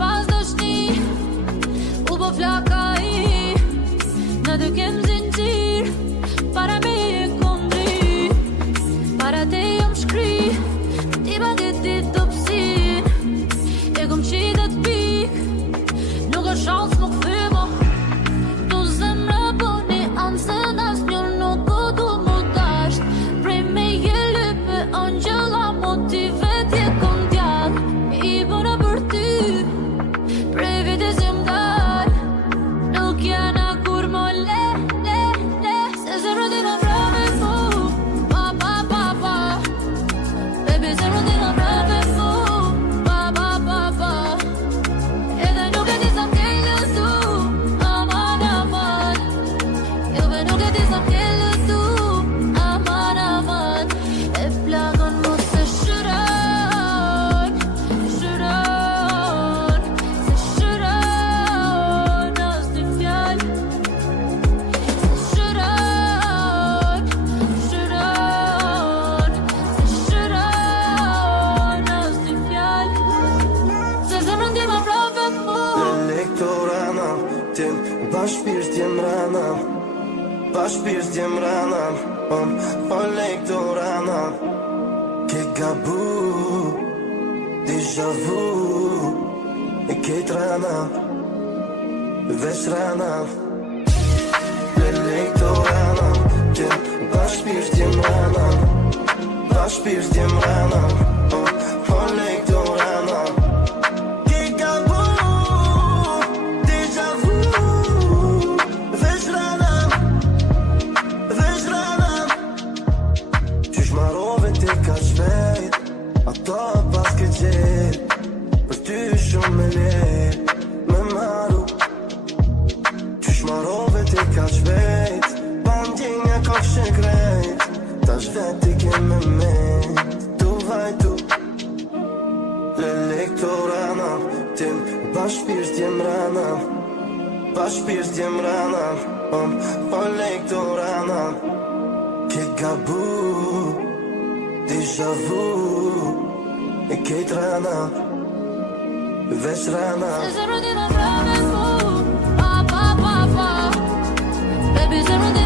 pas dashni u bo flaka i na dy kem zinxhir para me e kondri para te jam shkri ti ba dit topsin e kom qida t'pik nuk është shans më këthymo tu zemra boni ansën as një nuk o du mu dasht prej me je lype angjela motivet je kondjall i bona për ty prej vete si m'dal nuk jana kur mo le se zemra ti në vrave mu pa baby zemra ti në vrave mu pa edhe nuk e ti sa m'kellë tu aman edhe nuk e ti sa m'kellë tu aman e plagon mu se shëron as një fjall se shëron as një fjall se zemrën ti ma prove mu Elektorana, tim bashkëpirës t'jem rana Bashkëpirës t'jem rana O elektorana Ke gabu Deja vu E ket rana Vesh rana Elektorana Tim bashkëpirës t'jem rana Bashkëpirës t'jem rana O elektorana Ato pas ke gjet Për ty shumë me let Me maru Qysh marove ti ka shvet Bandjenja ka shekrejt Ta shvet ti ke me met Tu vajtu L'elektorana Tim bashkëpirës t'jem rana Bashkëpirës t'jem rana O elektorana Ke gabu Deja vu E ket rana Vesh rana se zemrën ti në vrave mu pa baby zemrën ti